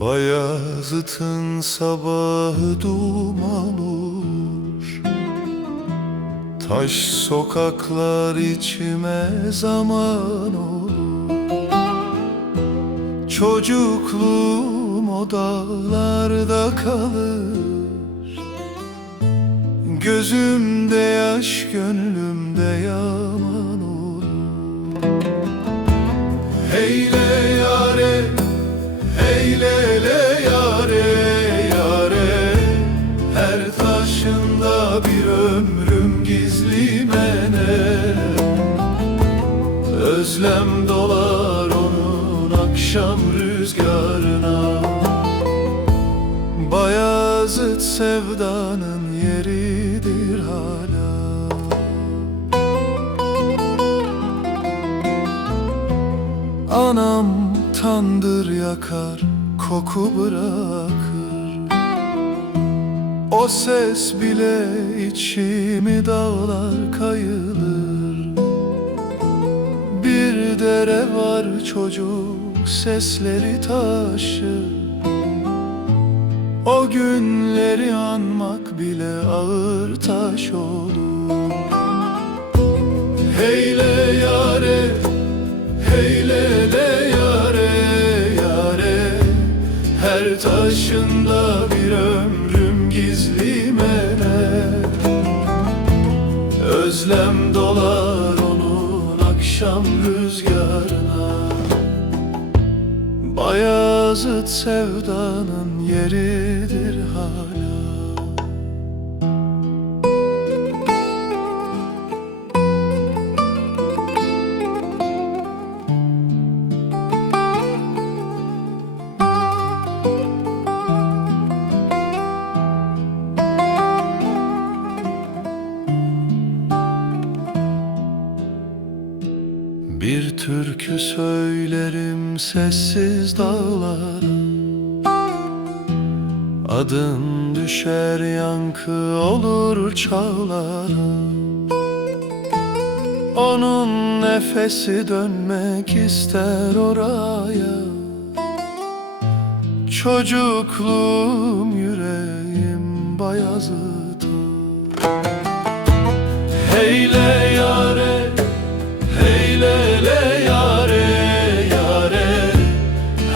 Bayazıt'ın sabahı duman olur, taş sokaklar içime zaman olur. Çocukluğum o dağlarda kalır, gözümde yaş, gönlümde yaman olur. Heyle yâre, eylele yâre, yâre. Her taşında bir ömrüm gizli mene. Özlem dolar onun akşam rüzgarına. Bayazıt sevdanın yeridir hala. Anam tandır yakar, koku bırakır. O ses bile içimi dağlar kayılır. Bir dere var, çocuk sesleri taşır. O günleri anmak bile ağır taş olur. Heyle yâre, heylele yâre, yâre. Her taşında bir ömrüm gizli mene. Özlem dolar onun akşam rüzgarına. Bayazıt sevdanın yeridir hala. Bir türkü söylerim sessiz dağlara. Adın düşer, yankı olur çağlara. Onun nefesi dönmek ister oraya. Çocukluğum, yüreğim Bayazıt'a. Heyle yâre, heylele yâre, yâre.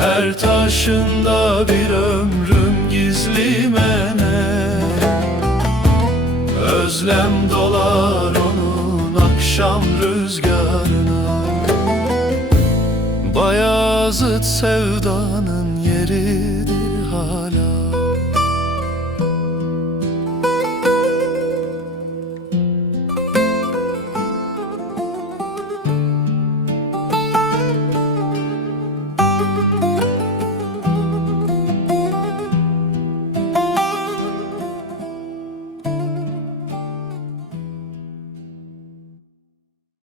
Her taşında bir ömrüm gizli mene. Özlem dolar onun akşam rüzgarına. Bayazıt sevdanın yeri